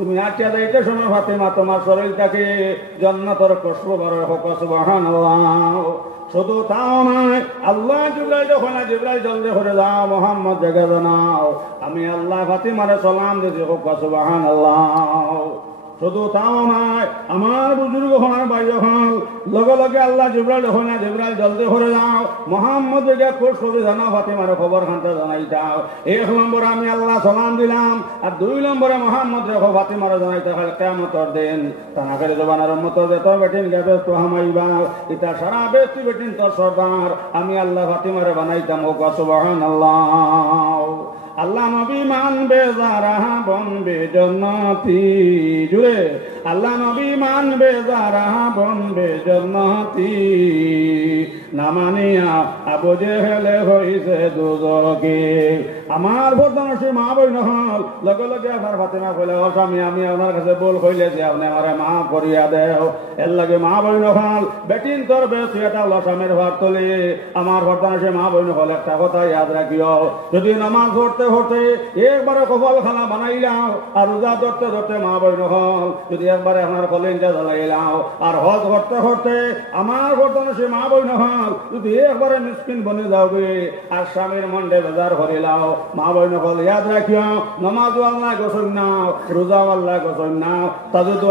তুমি আচ্ছা যাইতে সময় ফাতেমা তোমার শরীরটাকে জান্নাতের কসবারে হোক সুবহানাল্লাহ। শুধু তাও নয়, আল্লাহ জিবরাইল যখন জিবরাইল জলদি করে যাও মোহাম্মদ জায়গা জানাও, আমি আল্লাহ ফাতেমারে সালাম দিতে হোক সুবহানাল্লাহ। শুধু তাও নয়, আমার বুজুর্গ হওয়ার বাইরে হল লগে লগে আল্লাহ জিবরাইল যখন জিবরাইল জলদি করে যাও মোহাম্মদ জায়গা কোর্স করে জানাও ফাতেমারে খবর খানটা জানাই যাও। 1 নম্বরে আমি আল্লাহ সালাম দিলাম, আর 2 নম্বরে মোহাম্মদ রেখো ফাতেমারে জানাইতে খালি কিয়ামতের দিন তানা করে জবানের মতো যে তোর বেটিন গাবে তো হামাইবা এটা সারা বেশি বেটিন তোর সর্দার আমি আল্লাহ ফাতেমারে বানাইতাম হোক সুবহানাল্লাহ। আল্লাহ নবী মানবে যারা বনবে জান্নাতি, জুড়ে আল্লাহ নবী মানবে যারা বনবে জান্নাতি, না মানিয়া আবু জেহেলে হইছে দুজকে। আমার বর্তমানে মা বই নহল লগে লগে আপনার ফাতেমা কইলে ও স্বামী আমি আপনার কাছে বল কইলে যে আপনি আমারে মা করিয়া দেও, এর লাগে মা বই নহল বেটিন তোর বেশ এটা লসামের ভার তোলে। আমার বর্তমানে মা বই নহল একটা কথা ইয়াদ রাখিও, যদি নামাজ পড়তে পড়তে একবারে কপাল খানা বানাইলাও আর রোজা ধরতে ধরতে মা বই নহল যদি একবারে আমার কলিনটা জ্বালাইলাও, আর হজ করতে করতে আমার বর্তমানে সে মা বই নহল যদি একবারে মিসকিন বনে যাওগে আর স্বামীর মন্ডে বাজার করিলাও, মা বই নহল ইয়াদ রাখিও নমাজ আল্লাহ গোসল নাও, রোজা আল্লাহ গোসল নাও, তাজুদ